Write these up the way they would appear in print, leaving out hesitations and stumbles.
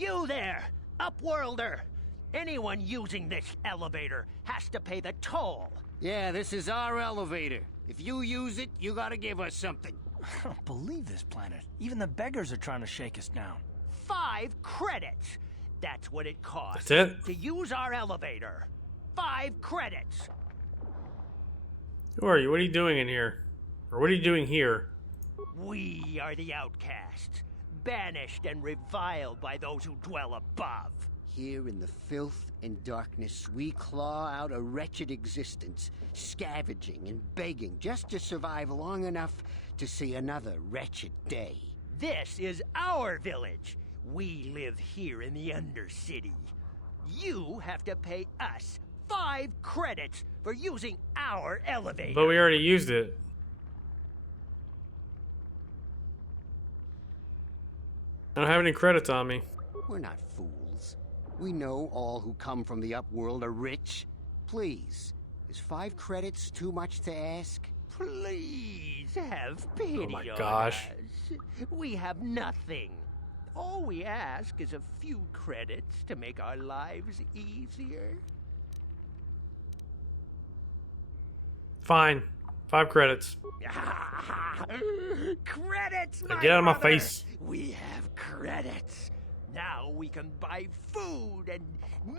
You there, Upworlder! Anyone using this elevator has to pay the toll. Yeah, this is our elevator. If you use it, you gotta give us something. I don't believe this planet. Even the beggars are trying to shake us down. 5 credits. That's what it costs. That's it? To use our elevator. 5 credits. Who are you? What are you doing in here? Or what are you doing here? We are the outcasts, banished and reviled by those who dwell above. Here in the filth and darkness, we claw out a wretched existence, scavenging and begging just to survive long enough to see another wretched day. This is our village. We live here in the Undercity. You have to pay us 5 credits for using our elevator. But we already used it. I don't have any credits on me. We're not fools. We know all who come from the Upworld are rich. Please, is 5 credits too much to ask? Please have pity Oh my on gosh. us. We have nothing. All we ask is a few credits to make our lives easier. Fine. 5 credits. Credits, Now get out of my brother. face. We have credits. Now we can buy food and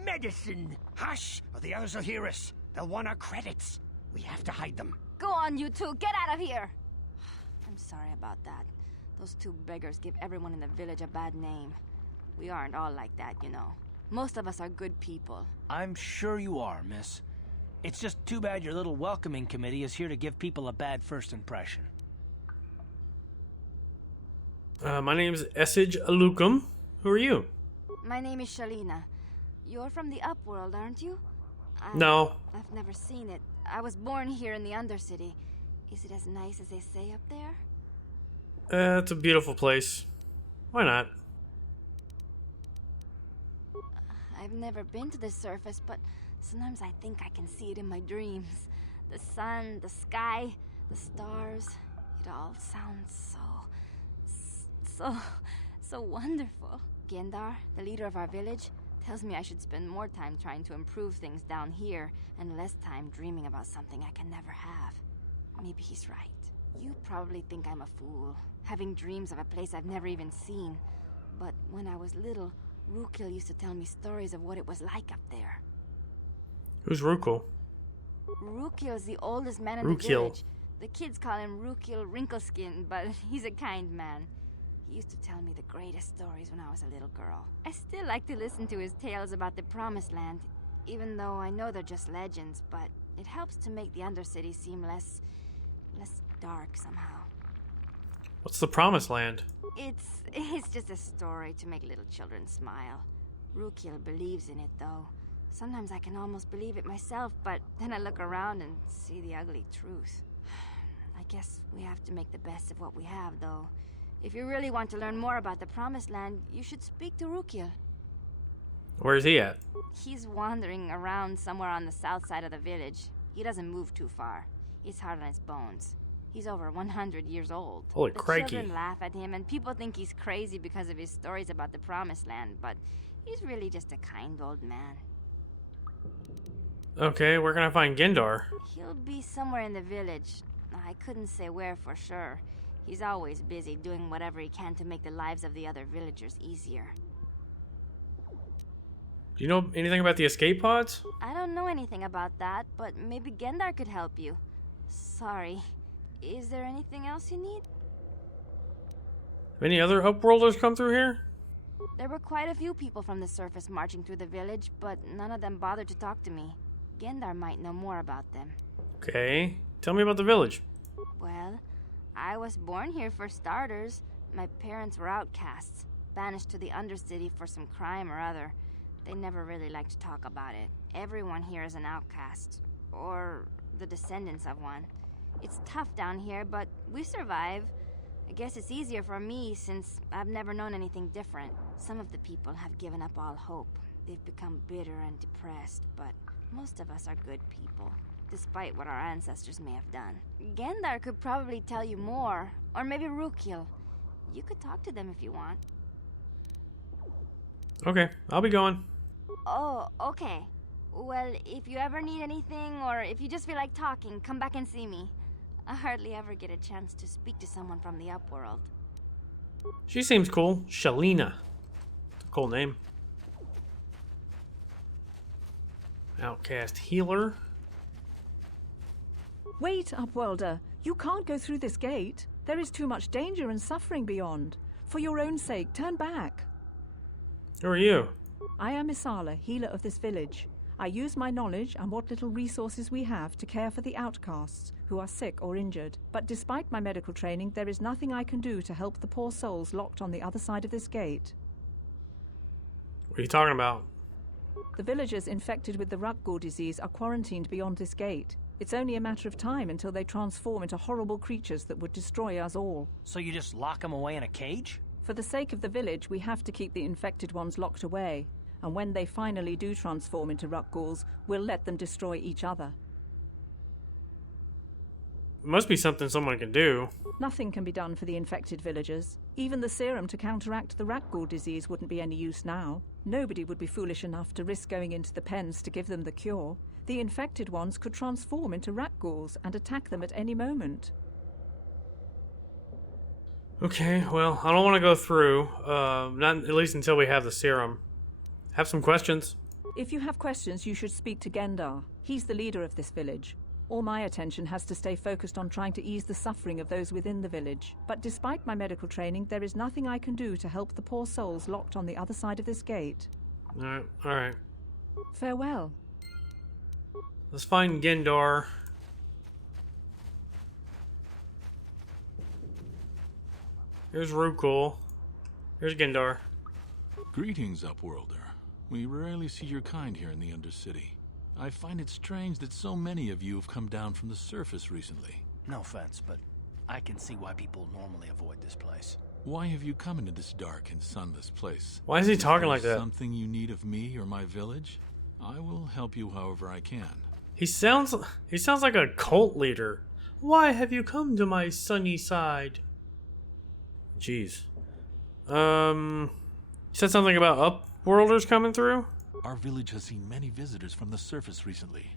medicine. Hush, or the others will hear us. They'll want our credits. We have to hide them. Go on, you two. Get out of here. I'm sorry about that. Those 2 beggars give everyone in the village a bad name. We aren't all like that, you know. Most of us are good people. I'm sure you are, miss. It's just too bad your little welcoming committee is here to give people a bad first impression. My name's Executable. Who are you? My name is Shalina. You're from the Upworld, aren't you? No. I've never seen it. I was born here in the Undercity. Is it as nice as they say up there? It's a beautiful place. Why not? I've never been to the surface, but sometimes I think I can see it in my dreams. The sun, the sky, the stars. It all sounds so wonderful. Gendar, the leader of our village, tells me I should spend more time trying to improve things down here and less time dreaming about something I can never have. Maybe he's right. You probably think I'm a fool, having dreams of a place I've never even seen. But when I was little, Rukil used to tell me stories of what it was like up there. Who's Rukil? Rukil's the oldest man in the village. The kids call him Rukil Wrinkle-Skin, but he's a kind man. He used to tell me the greatest stories when I was a little girl. I still like to listen to his tales about the Promised Land, even though I know they're just legends, but it helps to make the Undercity seem less dark somehow. What's the Promised Land? It's just a story to make little children smile. Rukil believes in it, though. Sometimes I can almost believe it myself, but then I look around and see the ugly truth. I guess we have to make the best of what we have, though. If you really want to learn more about the Promised Land, you should speak to Rukil. Where's he at? He's wandering around somewhere on the south side of the village. He doesn't move too far. He's hard on his bones. He's over 100 years old. Holy The crikey. children laugh at him, and people think he's crazy because of his stories about the Promised Land, but he's really just a kind old man. Okay, where can I find Gendar? He'll be somewhere in the village. I couldn't say where for sure. He's always busy doing whatever he can to make the lives of the other villagers easier. Do you know anything about the escape pods? I don't know anything about that, but maybe Gendar could help you. Sorry. Is there anything else you need? Have any other Upworlders come through here? There were quite a few people from the surface marching through the village, but none of them bothered to talk to me. Gendar might know more about them. Okay, tell me about the village. Well, I was born here for starters. My parents were outcasts, banished to the Undercity for some crime or other. They never really liked to talk about it. Everyone here is an outcast, or the descendants of one. It's tough down here, but we survive. I guess it's easier for me since I've never known anything different. Some of the people have given up all hope. They've become bitter and depressed, but most of us are good people, despite what our ancestors may have done. Gendar could probably tell you more, or maybe Rukil. You could talk to them if you want. Okay, I'll be going. Oh, okay. Well, if you ever need anything, or if you just feel like talking, come back and see me. I hardly ever get a chance to speak to someone from the upworld. She seems cool. Shalina. Cool name. Outcast healer. Wait, Upworlder. You can't go through this gate. There is too much danger and suffering beyond. For your own sake, turn back. Who are you? I am Isala, healer of this village. I use my knowledge and what little resources we have to care for the outcasts who are sick or injured. But despite my medical training, there is nothing I can do to help the poor souls locked on the other side of this gate. What are you talking about? The villagers infected with the Rukil disease are quarantined beyond this gate. It's only a matter of time until they transform into horrible creatures that would destroy us all. So you just lock them away in a cage? For the sake of the village, we have to keep the infected ones locked away. And when they finally do transform into Rukils, we'll let them destroy each other. It must be something someone can do. Nothing can be done for the infected villagers. Even the serum to counteract the Rukil disease wouldn't be any use now. Nobody would be foolish enough to risk going into the pens to give them the cure. The infected ones could transform into Rukils and attack them at any moment. Okay, well, I don't want to go through. Not at least until we have the serum. Have some questions. If you have questions, you should speak to Gendar. He's the leader of this village. All my attention has to stay focused on trying to ease the suffering of those within the village. But despite my medical training, there is nothing I can do to help the poor souls locked on the other side of this gate. Alright. Farewell. Let's find Gendar. Here's Rukil. Here's Gendar. Greetings, Upworlder. We rarely see your kind here in the Undercity. I find it strange that so many of you have come down from the surface recently. No offense, but I can see why people normally avoid this place. Why have you come into this dark and sunless place? Why is he talking like that? Something you need of me or my village? I will help you however I can. He sounds like a cult leader. Why have you come to my sunny side? Jeez. You said something about Upworlders coming through? Our village has seen many visitors from the surface recently.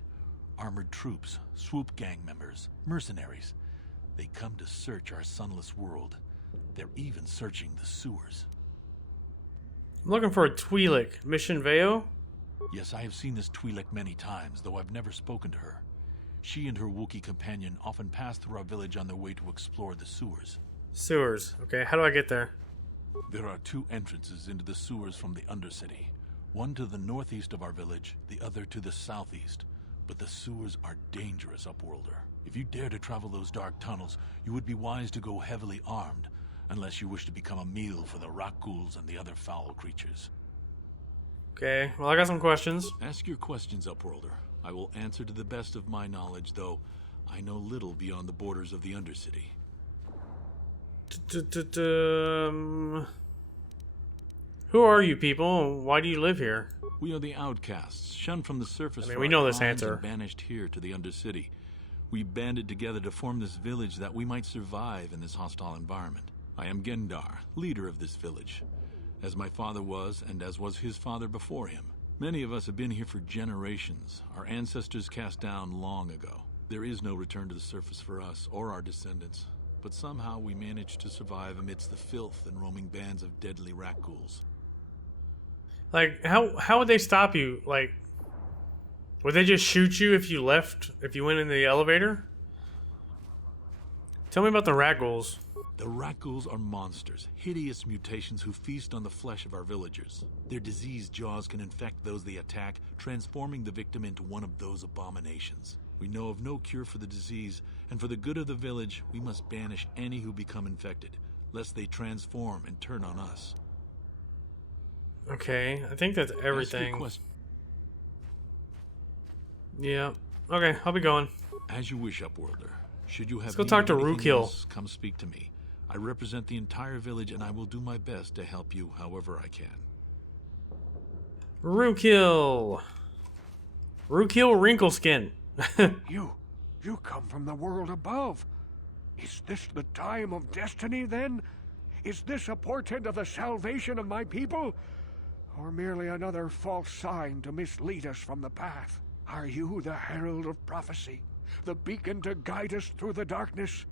Armored troops, swoop gang members, mercenaries. They come to search our sunless world. They're even searching the sewers. I'm looking for a Twi'lek. Mission Veo? Yes, I have seen this Twi'lek many times, though I've never spoken to her. She and her Wookiee companion often pass through our village on their way to explore the sewers. Sewers. Okay, how do I get there? There are two entrances into the sewers from the Undercity. One to the northeast of our village, the other to the southeast. But the sewers are dangerous, Upworlder. If you dare to travel those dark tunnels, you would be wise to go heavily armed, unless you wish to become a meal for the Rukils and the other foul creatures. Okay, well, I got some questions. Ask your questions, Upworlder. I will answer to the best of my knowledge, though I know little beyond the borders of the Undercity. Who are you people? Why do you live here? We are the outcasts, shunned from the surface. I mean, we know this crimes answer. And banished here to the Undercity. We banded together to form this village that we might survive in this hostile environment. I am Gendar, leader of this village, as my father was and as was his father before him. Many of us have been here for generations, our ancestors cast down long ago. There is no return to the surface for us or our descendants, but somehow we managed to survive amidst the filth and roaming bands of deadly Rukils. Like, how would they stop you? Like, would they just shoot you if you left, if you went in the elevator? Tell me about the Rukils. The Rukils are monsters, hideous mutations who feast on the flesh of our villagers. Their diseased jaws can infect those they attack, transforming the victim into one of those abominations. We know of no cure for the disease, and for the good of the village, we must banish any who become infected, lest they transform and turn on us. Okay, I think that's everything. Yeah. Okay, I'll be going. As you wish, Upworlder. Should you have Let's go talk to Rukil. Come speak to me. I represent the entire village, and I will do my best to help you however I can. Rukil. Rukil Wrinkle-Skin. You come from the world above. Is this the time of destiny, then? Is this a portent of the salvation of my people? or merely another false sign to mislead us from the path? Are you the herald of prophecy, the beacon to guide us through the darkness?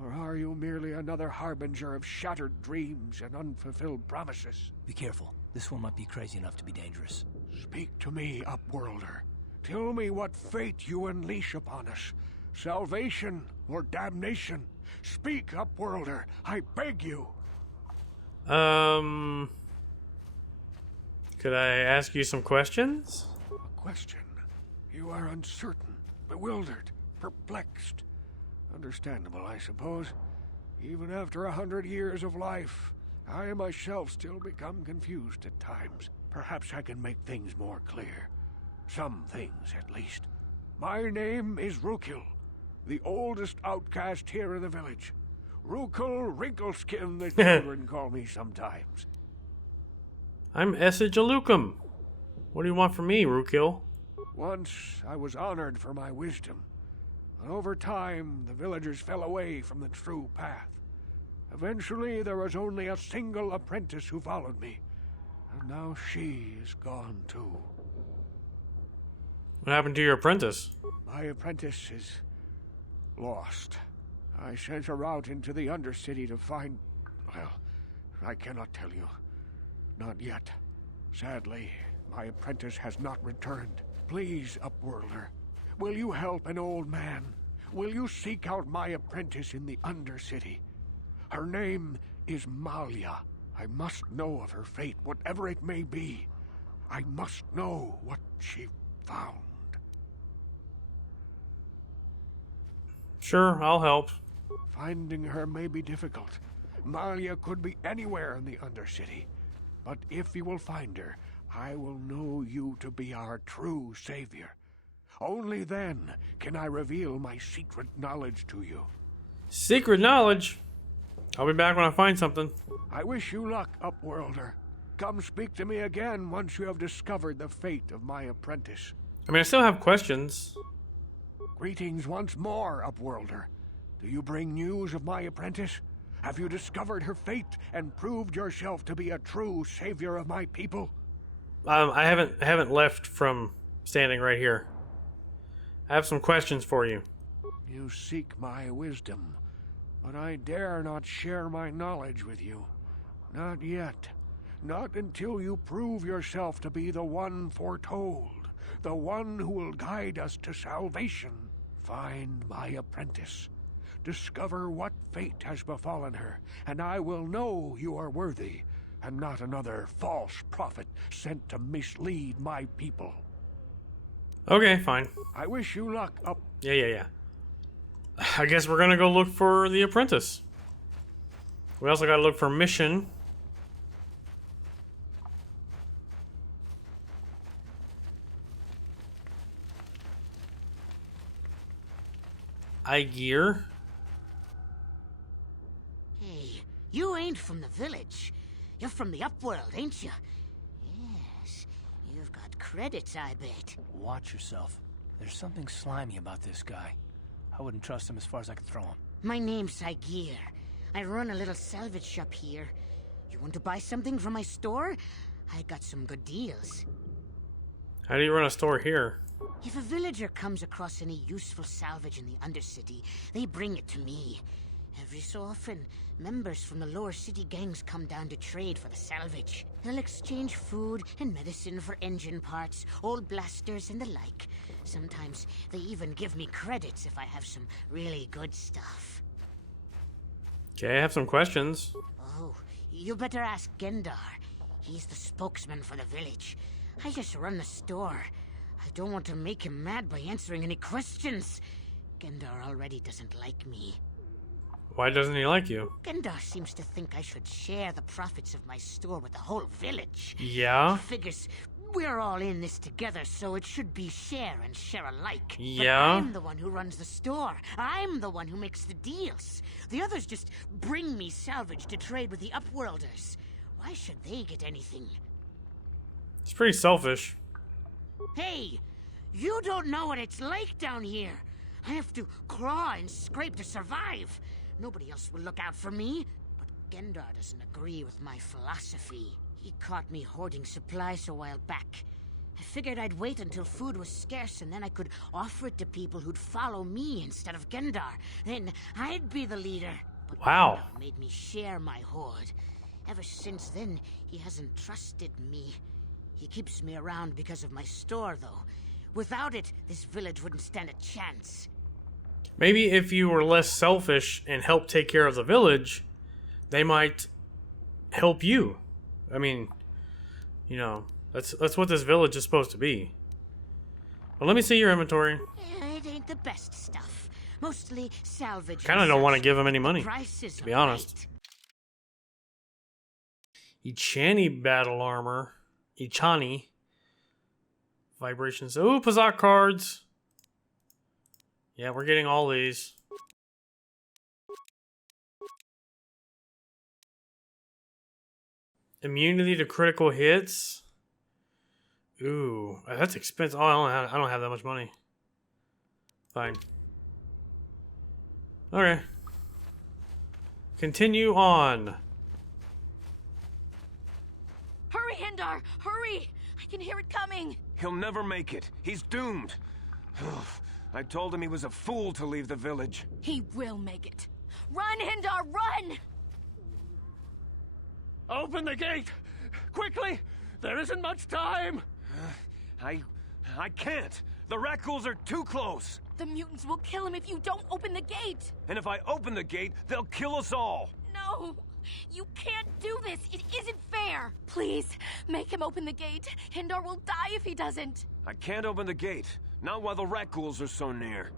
Or are you merely another harbinger of shattered dreams and unfulfilled promises? Be careful. This one might be crazy enough to be dangerous. Speak to me, Upworlder. Tell me what fate you unleash upon us. Salvation or damnation? Speak, Upworlder. I beg you. Could I ask you some questions? A question? You are uncertain, bewildered, perplexed. Understandable, I suppose. Even after 100 years of life, I myself still become confused at times. Perhaps I can make things more clear. Some things, at least. My name is Rukil, the oldest outcast here in the village. Rukil Wrinkle-Skin, the children call me sometimes. I'm Executable. What do you want from me, Rukil? Once I was honored for my wisdom, but over time the villagers fell away from the true path. Eventually there was only a single apprentice who followed me, and now she is gone too. What happened to your apprentice? My apprentice is lost. I sent her out into the Undercity to find... well, I cannot tell you. Not yet. Sadly, my apprentice has not returned. Please, Upworlder, will you help an old man? Will you seek out my apprentice in the Undercity? Her name is Malia. I must know of her fate, whatever it may be. I must know what she found. Sure, I'll help. Finding her may be difficult. Malia could be anywhere in the Undercity. But if you will find her, I will know you to be our true savior. Only then can I reveal my secret knowledge to you. Secret knowledge? I'll be back when I find something. I wish you luck, Upworlder. Come speak to me again once you have discovered the fate of my apprentice. I mean, I still have questions. Greetings once more, Upworlder. Do you bring news of my apprentice? Have you discovered her fate and proved yourself to be a true savior of my people? I haven't left from standing right here. I have some questions for you. You seek my wisdom, but I dare not share my knowledge with you. Not yet. Not until you prove yourself to be the one foretold, the one who will guide us to salvation. Find my apprentice. Discover what fate has befallen her, and I will know you are worthy, and not another false prophet sent to mislead my people. Okay, fine. I wish you luck, Up. Yeah. I guess we're gonna go look for the apprentice. We also gotta look for mission. Gear. Hey, you ain't from the village. You're from the Upworld, ain't you? Yes, you've got credits, I bet. Watch yourself. There's something slimy about this guy. I wouldn't trust him as far as I could throw him. My name's Saigir. I run a little salvage shop here. You want to buy something from my store? I got some good deals. How do you run a store here? If a villager comes across any useful salvage in the Undercity, they bring it to me. Every so often, members from the lower city gangs come down to trade for the salvage. They'll exchange food and medicine for engine parts, old blasters and the like. Sometimes they even give me credits if I have some really good stuff. Okay, I have some questions. Oh, you better ask Gendar. He's the spokesman for the village. I just run the store. I don't want to make him mad by answering any questions. Gendar already doesn't like me. Why doesn't he like you? Gendar seems to think I should share the profits of my store with the whole village. Yeah? He figures we're all in this together, so it should be share and share alike. Yeah? But I'm the one who runs the store. I'm the one who makes the deals. The others just bring me salvage to trade with the Upworlders. Why should they get anything? It's pretty selfish. Hey, you don't know what it's like down here. I have to claw and scrape to survive. Nobody else will look out for me. But Gendar doesn't agree with my philosophy. He caught me hoarding supplies a while back. I figured I'd wait until food was scarce and then I could offer it to people who'd follow me instead of Gendar. Then I'd be the leader. But Wow. Gendar made me share my hoard. Ever since then, he hasn't trusted me. He keeps me around because of my store, though. Without it, this village wouldn't stand a chance. Maybe if you were less selfish and helped take care of the village, they might help you. I mean, you know, that's what this village is supposed to be. Well, let me see your inventory. It ain't the best stuff. Mostly salvage. Kind of don't want to give him any money, Prices to be are honest. right. Ichani battle armor. Ichani. Vibrations. Ooh, Pazak cards. Yeah, we're getting all these. Immunity to critical hits. Ooh, that's expensive. Oh, I don't have that much money. Fine. Okay. Continue on. Hurry, Hindar! Hurry! I can hear it coming! He'll never make it. He's doomed. I told him he was a fool to leave the village. He will make it. Run, Hindar, run! Open the gate! Quickly! There isn't much time! I can't. The rat ghouls are too close. The mutants will kill him if you don't open the gate! And if I open the gate, they'll kill us all. No! You can't do this! It isn't fair! Please, make him open the gate. Hindar will die if he doesn't. I can't open the gate. Not while the rat ghouls are so near.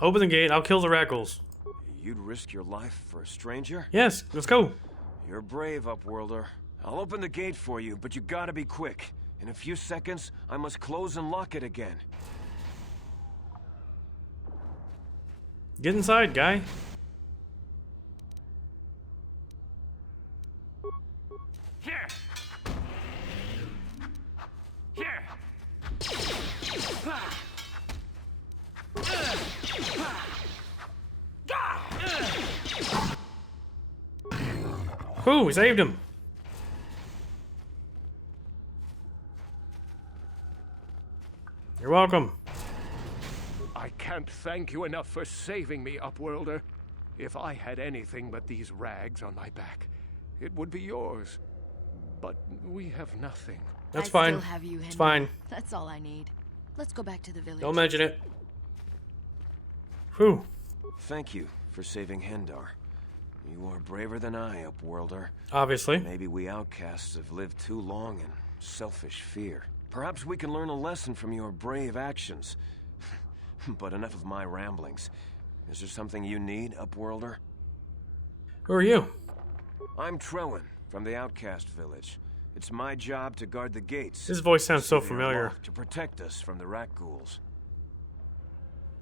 Open the gate. I'll kill the Rackles. You'd risk your life for a stranger? Yes, let's go. You're brave, Upworlder. I'll open the gate for you, but you gotta be quick. In a few seconds, I must close and lock it again. Get inside, guy. Here! Here! Whew, we saved him. You're welcome. I can't thank you enough for saving me, Upworlder. If I had anything but these rags on my back, it would be yours. But we have nothing. That's I fine. Still have you, It's Hindar. fine. That's all I need. Let's go back to the village. Don't mention it. Whew. Thank you for saving Hendar. You are braver than I, Upworlder. Obviously. Maybe we outcasts have lived too long in selfish fear. Perhaps we can learn a lesson from your brave actions. But enough of my ramblings. Is there something you need, Upworlder? Who are you? I'm Trowan, from the Outcast Village. It's my job to guard the gates. His voice sounds so City are familiar. locked to protect us from the rat ghouls.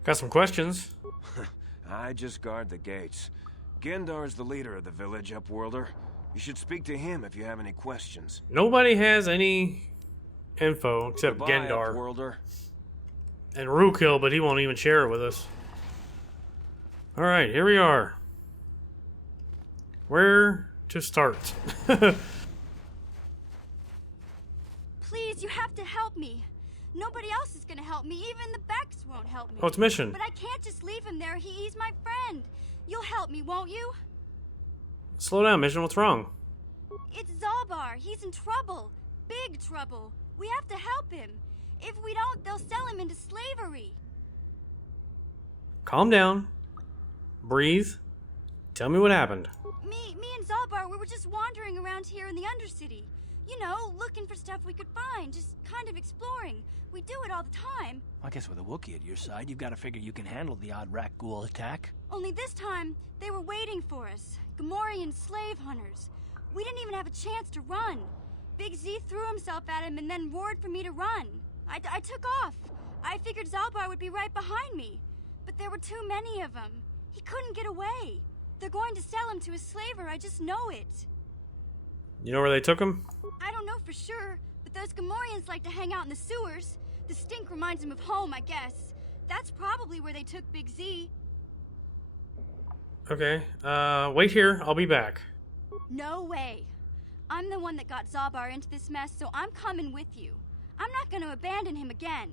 Got some questions. I just guard the gates. Gendar's the leader of the village, Upworlder. You should speak to him if you have any questions. Nobody has any info except Goodbye, Gendar. Upworlder. And Rukil, but he won't even share it with us. Alright, here we are. Where to start? Please, you have to help me. Nobody else is gonna help me. Even the Becks won't help me. Oh, it's mission. But I can't just leave him there. He's my friend. You'll help me, won't you? Slow down, Mission. What's wrong? It's Zalbar. He's in trouble. Big trouble. We have to help him. If we don't, they'll sell him into slavery. Calm down. Breathe. Tell me what happened. Me and Zalbar, we were just wandering around here in the Undercity. You know, looking for stuff we could find, just kind of exploring. We do it all the time. I guess with a Wookiee at your side, you've got to figure you can handle the odd rat ghoul attack. Only this time, they were waiting for us. Gamorrean slave hunters. We didn't even have a chance to run. Big Z threw himself at him and then roared for me to run. I took off. I figured Zalbar would be right behind me. But there were too many of them. He couldn't get away. They're going to sell him to a slaver, I just know it. You know where they took him? I don't know for sure, but those Gamorreans like to hang out in the sewers. The stink reminds them of home, I guess. That's probably where they took Big Z. Okay. Wait here. I'll be back. No way. I'm the one that got Zabar into this mess, so I'm coming with you. I'm not going to abandon him again.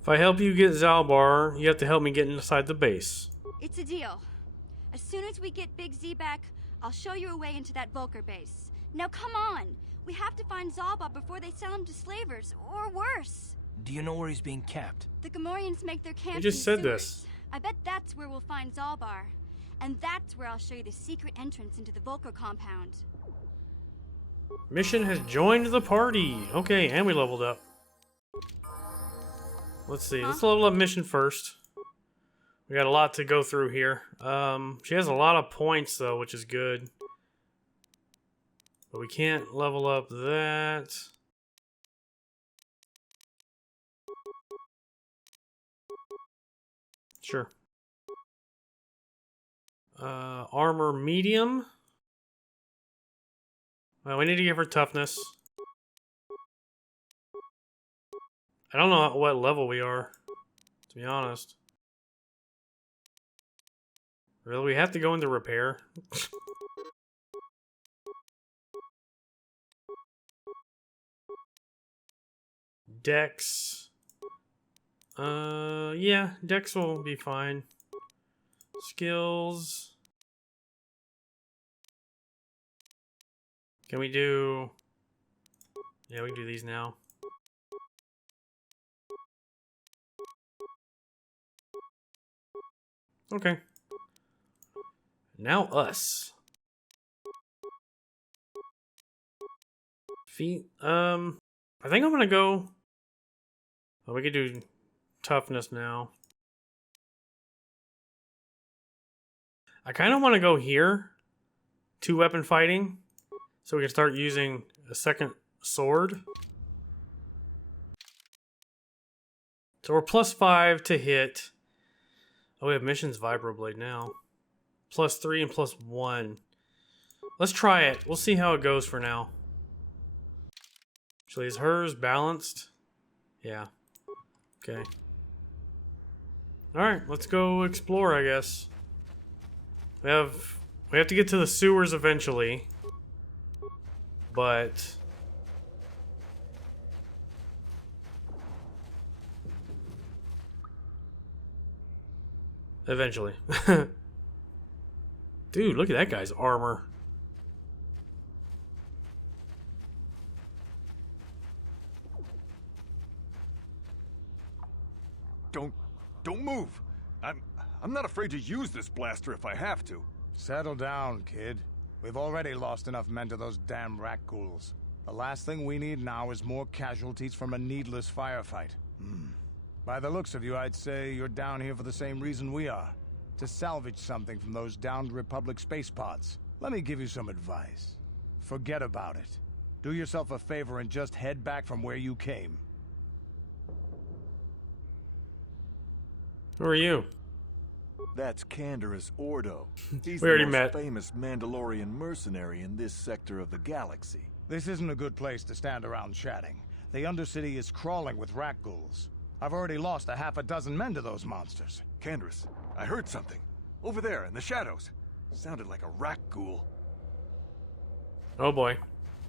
If I help you get Zalbar, you have to help me get inside the base. It's a deal. As soon as we get Big Z back, I'll show you a way into that Volker base. Now come on! We have to find Zalbar before they sell him to slavers, or worse. Do you know where he's being kept? The Gamorreans make their camps You just in said sewers. this. I bet that's where we'll find Zalbar. And that's where I'll show you the secret entrance into the Volker compound. Mission has joined the party. Okay, and we leveled up. Let's see. Let's level up Mission first. We got a lot to go through here. She has a lot of points though, which is good. But we can't level up that. Sure. Armor medium. Well, we need to give her toughness. I don't know what level we are, to be honest. Really, we have to go into repair. Dex. Yeah, Dex will be fine. Skills. Can we do... Yeah, we can do these now. Okay. Now us. Feet. I think I'm gonna go... Oh, we could do toughness now. I kind of want to go here. 2-weapon fighting. So we can start using a second sword. So we're +5 to hit. Oh, we have missions vibroblade now. +3 and +1. Let's try it. We'll see how it goes for now. Actually, is hers balanced? Yeah. Okay. Alright, let's go explore, I guess. We have to get to the sewers eventually. But... eventually. Dude, look at that guy's armor. Don't move. I'm not afraid to use this blaster if I have to. Settle down, kid. We've already lost enough men to those damn rat ghouls. The last thing we need now is more casualties from a needless firefight. By the looks of you, I'd say you're down here for the same reason we are. To salvage something from those downed Republic space pods. Let me give you some advice. Forget about it. Do yourself a favor and just head back from where you came. Who are you? That's Canderous Ordo. He's We already the met. most famous Mandalorian mercenary in this sector of the galaxy. This isn't a good place to stand around chatting. The Undercity is crawling with rat ghouls. I've already lost a half a dozen men to those monsters. Canderous, I heard something. Over there, in the shadows. Sounded like a rat ghoul. Oh boy.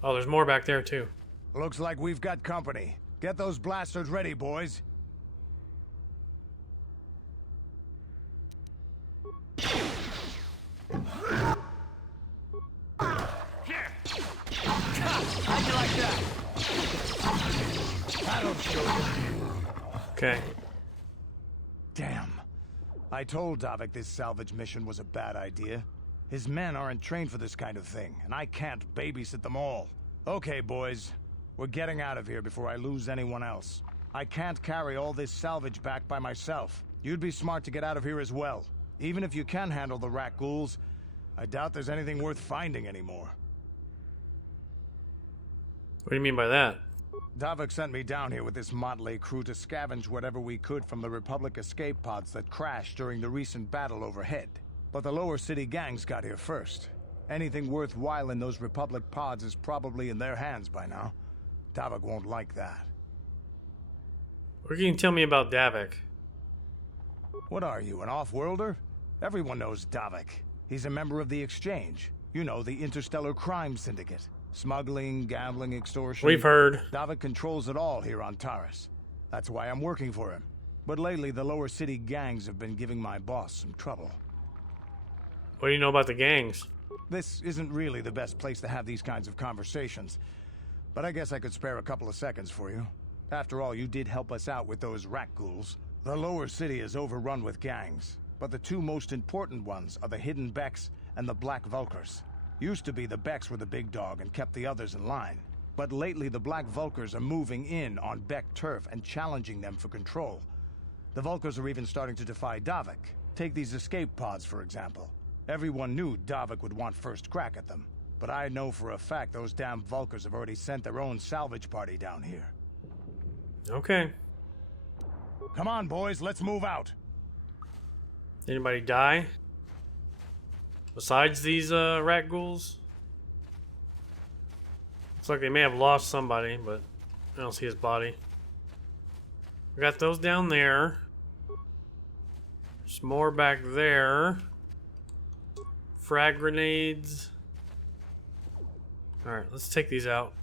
Oh, there's more back there too. Looks like we've got company. Get those blasters ready, boys. How'd you like that? That'll show you. Okay. Damn. I told Davik this salvage mission was a bad idea. His men aren't trained for this kind of thing, and I can't babysit them all. Okay, boys. We're getting out of here before I lose anyone else. I can't carry all this salvage back by myself. You'd be smart to get out of here as well. Even if you can handle the rat ghouls, I doubt there's anything worth finding anymore. What do you mean by that? Davik sent me down here with this motley crew to scavenge whatever we could from the Republic escape pods that crashed during the recent battle overhead. But the lower city gangs got here first. Anything worthwhile in those Republic pods is probably in their hands by now. Davik won't like that. What can you tell me about Davik? What are you, an off-worlder? Everyone knows Davik. He's a member of the Exchange. You know, the interstellar crime syndicate. Smuggling, gambling, extortion. We've heard. Davik controls it all here on Taris. That's why I'm working for him. But lately, the lower city gangs have been giving my boss some trouble. What do you know about the gangs? This isn't really the best place to have these kinds of conversations. But I guess I could spare a couple of seconds for you. After all, you did help us out with those rat ghouls. The lower city is overrun with gangs. But the two most important ones are the Hidden Becks and the Black Vulkars. Used to be the Becks were the big dog and kept the others in line. But lately the Black Vulkars are moving in on Beck turf and challenging them for control. The Vulkars are even starting to defy Davik. Take these escape pods, for example. Everyone knew Davik would want first crack at them. But I know for a fact those damn Vulkars have already sent their own salvage party down here. Okay. Come on, boys, let's move out. Anybody die? Besides these rat ghouls? Looks like they may have lost somebody, but I don't see his body. We got those down there. There's more back there. Frag grenades. Alright, let's take these out.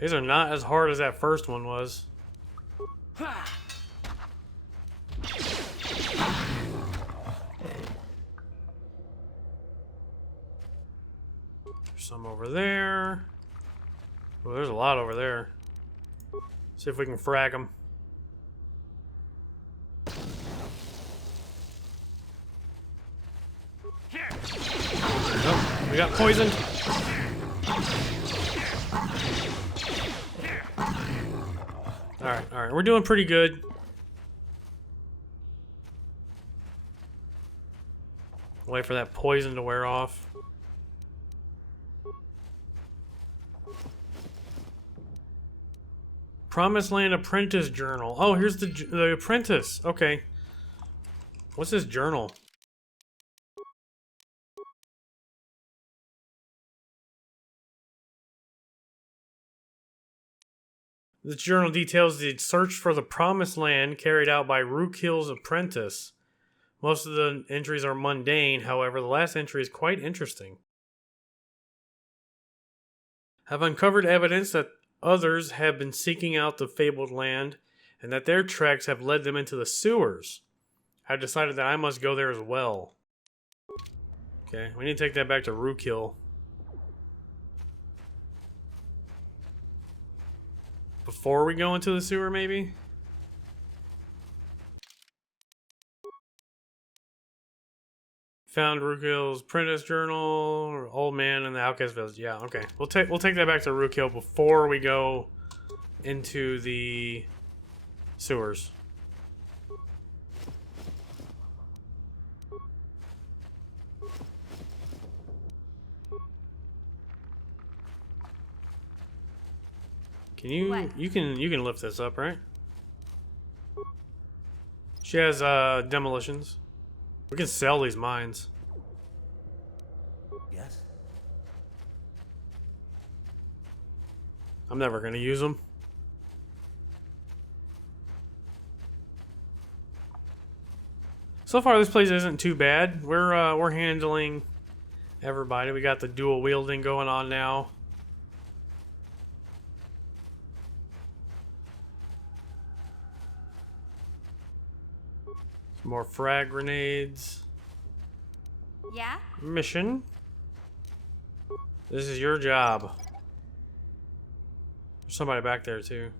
These are not as hard as that first one was. There's some over there. Oh, there's a lot over there. See if we can frag them. Oh, we got poisoned. Alright, we're doing pretty good. Wait for that poison to wear off. Promised Land Apprentice Journal. Oh, here's the apprentice. Okay. What's this journal? This journal details the search for the Promised Land carried out by Rukil's apprentice. Most of the entries are mundane, however, the last entry is quite interesting. Have uncovered evidence that others have been seeking out the fabled land, and that their treks have led them into the sewers. I've decided that I must go there as well. Okay, we need to take that back to Rukil. Before we go into the sewer, maybe? Found Rukil's apprentice journal, old man in the outcast village. Yeah, okay. We'll take that back to Rukil before we go into the sewers. Can you What? you can lift this up, right? She has demolitions. We can sell these mines. Yes. I'm never gonna use them. So far, this place isn't too bad. We're handling everybody. We got the dual wielding going on now. Some more frag grenades. Yeah? Mission. This is your job. There's somebody back there too.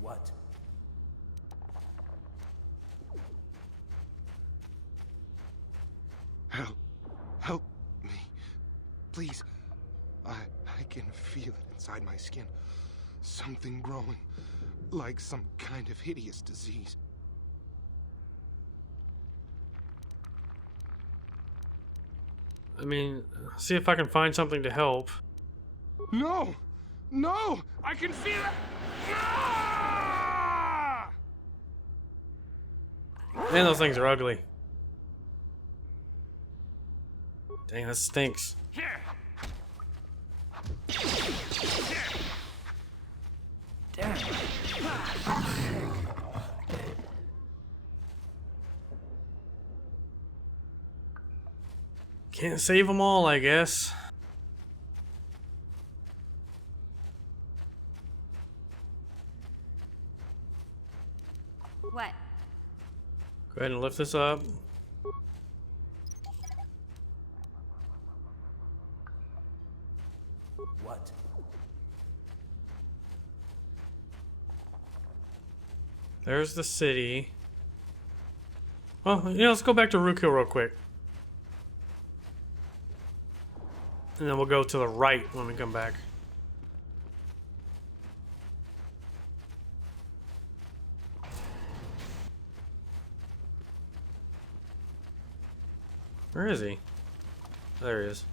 What? Help me. Please. I can feel it inside my skin. Something growing. Like some kind of hideous disease. I mean, see if I can find something to help. No! No! I can feel it! Ah! Man, those things are ugly. Dang, that stinks. Damn. Can't save them all, I guess. What? Go ahead and lift this up. What? There's the city. Well, let's go back to Rukil real quick. And then we'll go to the right when we come back. Where is he? There he is.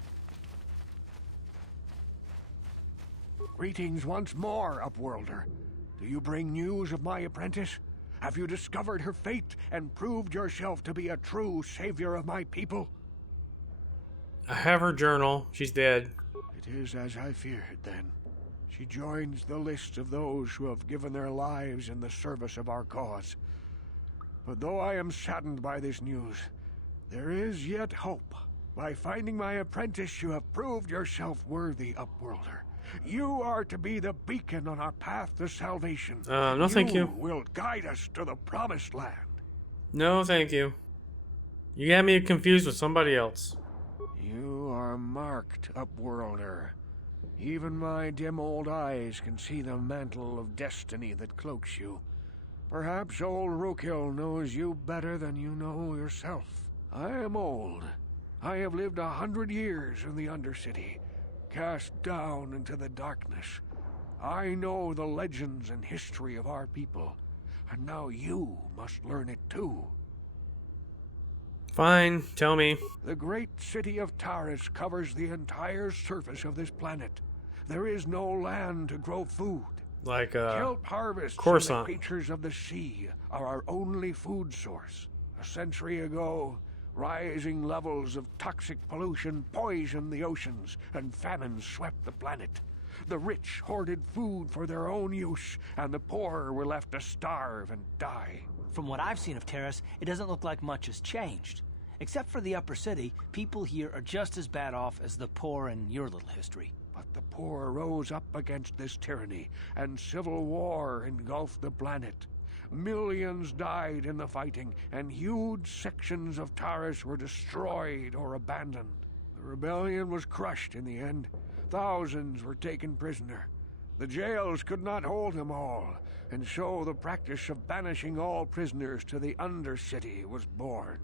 Greetings once more, Upworlder. Do you bring news of my apprentice? Have you discovered her fate and proved yourself to be a true savior of my people? I have her journal. She's dead. It is as I feared, then. She joins the list of those who have given their lives in the service of our cause. But though I am saddened by this news, there is yet hope. By finding my apprentice, you have proved yourself worthy, Upworlder. You are to be the beacon on our path to salvation. No, thank you. You will guide us to the promised land. No, thank you. You got me confused with somebody else. You are marked, Upworlder. Even my dim old eyes can see the mantle of destiny that cloaks you. Perhaps old Rukil knows you better than you know yourself. I am old. I have lived 100 years in the Undercity, cast down into the darkness. I know the legends and history of our people, and now you must learn it too. Fine, tell me. The great city of Taris covers the entire surface of this planet. There is no land to grow food. Like, Kelp harvests Coruscant. and the creatures of the sea are our only food source. A century ago, rising levels of toxic pollution poisoned the oceans, and famine swept the planet. The rich hoarded food for their own use, and the poor were left to starve and die. From what I've seen of Taris, it doesn't look like much has changed. Except for the upper city, people here are just as bad off as the poor in your little history. But the poor rose up against this tyranny, and civil war engulfed the planet. Millions died in the fighting, and huge sections of Taris were destroyed or abandoned. The rebellion was crushed in the end. Thousands were taken prisoner. The jails could not hold them all, and so the practice of banishing all prisoners to the Undercity was born.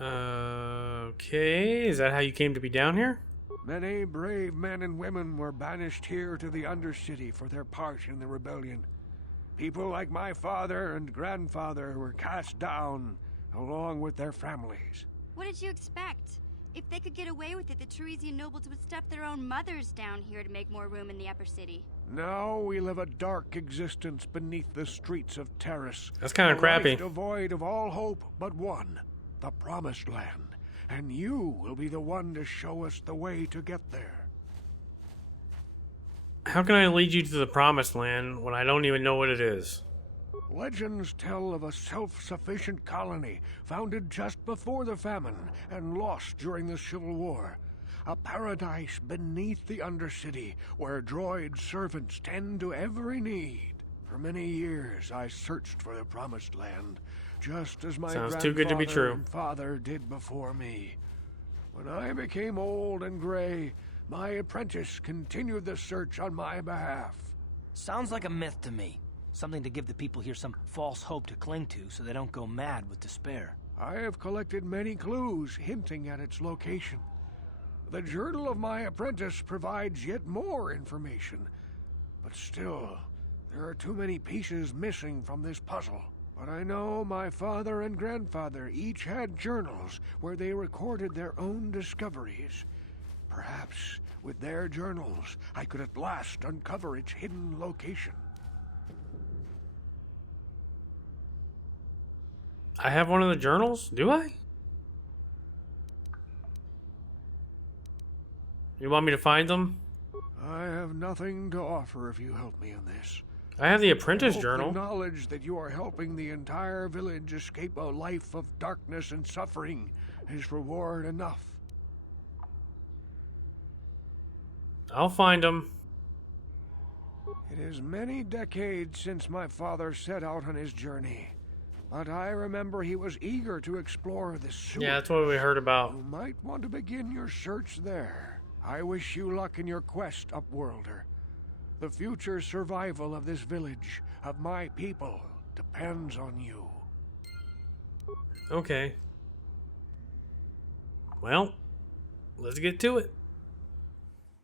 Okay, is that how you came to be down here? Many brave men and women were banished here to the Undercity for their part in the rebellion. People like my father and grandfather were cast down, along with their families. What did you expect? If they could get away with it, the Teresian nobles would step their own mothers down here to make more room in the upper city. Now we live a dark existence beneath the streets of Taris. That's kind of crappy. Devoid of all hope but one, the Promised Land. And you will be the one to show us the way to get there. How can I lead you to the Promised Land when I don't even know what it is? Legends tell of a self-sufficient colony founded just before the famine and lost during the Civil War. A paradise beneath the Undercity where droid servants tend to every need. For many years I searched for the Promised Land, just as my Sounds too good to be true. and father did before me. When I became old and gray, my apprentice continued the search on my behalf. Sounds like a myth to me. Something to give the people here some false hope to cling to so they don't go mad with despair. I have collected many clues hinting at its location. The journal of my apprentice provides yet more information. But still, there are too many pieces missing from this puzzle. But I know my father and grandfather each had journals where they recorded their own discoveries. Perhaps with their journals, I could at last uncover its hidden location. I have one of the journals? Do I? You want me to find them? I have nothing to offer if you help me in this. I have the apprentice I hope journal. the knowledge that you are helping the entire village escape a life of darkness and suffering is reward enough. I'll find them. It is many decades since my father set out on his journey, but I remember he was eager to explore this sewer. Yeah, that's what we heard about. You might want to begin your search there. I wish you luck in your quest, Upworlder. The future survival of this village, of my people, depends on you. Okay. Well, let's get to it.